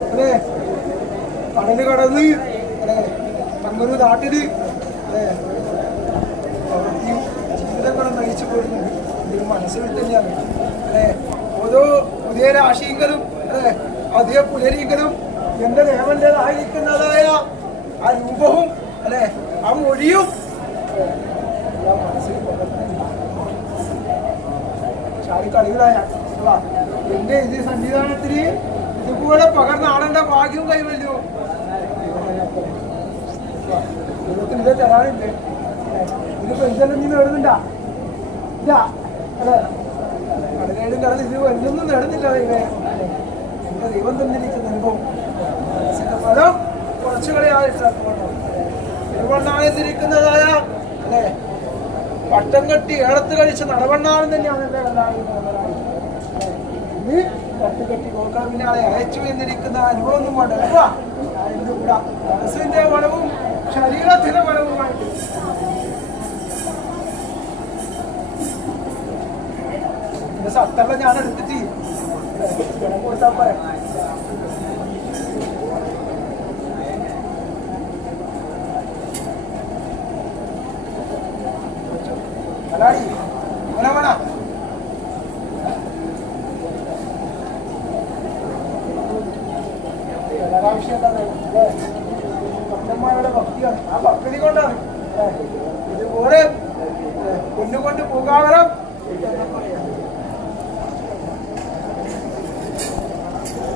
അതെ കടല് കടന്ന് അല്ലെ അങ്ങൊരു നാട്ടില് അല്ലെ ജീവിതങ്ങളും നയിച്ചു പോരുന്നുണ്ട്. ഇതൊരു മനസ്സിൽ തന്നെയാണ് അല്ലെ. ഓരോ പുതിയ രാശിയെങ്കിലും അല്ലെ അതേ പുലരിയെങ്കിലും എന്റെ ദേവന്റേതായിരിക്കുന്നതായ ആ രൂപവും അല്ലെ ആ മൊഴിയും മനസ്സിൽ കളികളായ എന്റെ ഇത് സംവിധാനത്തിന് ഇതുപോലെ പകർന്നാടേണ്ട ഭാഗ്യവും കൈവല്ലോ. ദൈവത്തിന് ഇത് തരാനുണ്ട്. ഇതിപ്പോ ഇതെല്ലാം നീ നേടുന്നുണ്ടാ ഇല്ല അല്ലെ കടലേടും കടന്ന് ഇത് എന്നൊന്നും നേടുന്നില്ല. ദൈവേ എന്റെ ദൈവം തന്നിരിക്കുന്ന അനുഭവം ഫലം കുറച്ചു കളിയായിട്ട് തിരുവണ്ണാണെന്നിരിക്കുന്നതായ അല്ലെ പട്ടം കെട്ടി ഏടത്ത് കഴിച്ച നടവണ്ണാനും തന്നെയാണ് എന്റെ ഇത് തട്ടുകെട്ടി നോക്കാൻ പിന്നാലെ അയച്ചു എന്നിരിക്കുന്ന അനുഭവം ഒന്നും വേണ്ട. എന്റെ കൂടെ മനസ്സിന്റെ വളവും ശരീരത്തിന്റെ വളവുമായിട്ട് എന്റെ സത്തെല്ലാം ഞാൻ എടുത്തിട്ട് കൊടുത്താൽ പറയാം. അലാടി അങ്ങനെ വേണ ഭക്തന്മാരുടെ ഭക്തിയാണ്. ആ ഭക്തി കൊണ്ടാണ് ഇതുപോലെ പൊന്നുകൊണ്ട് പോകാവരം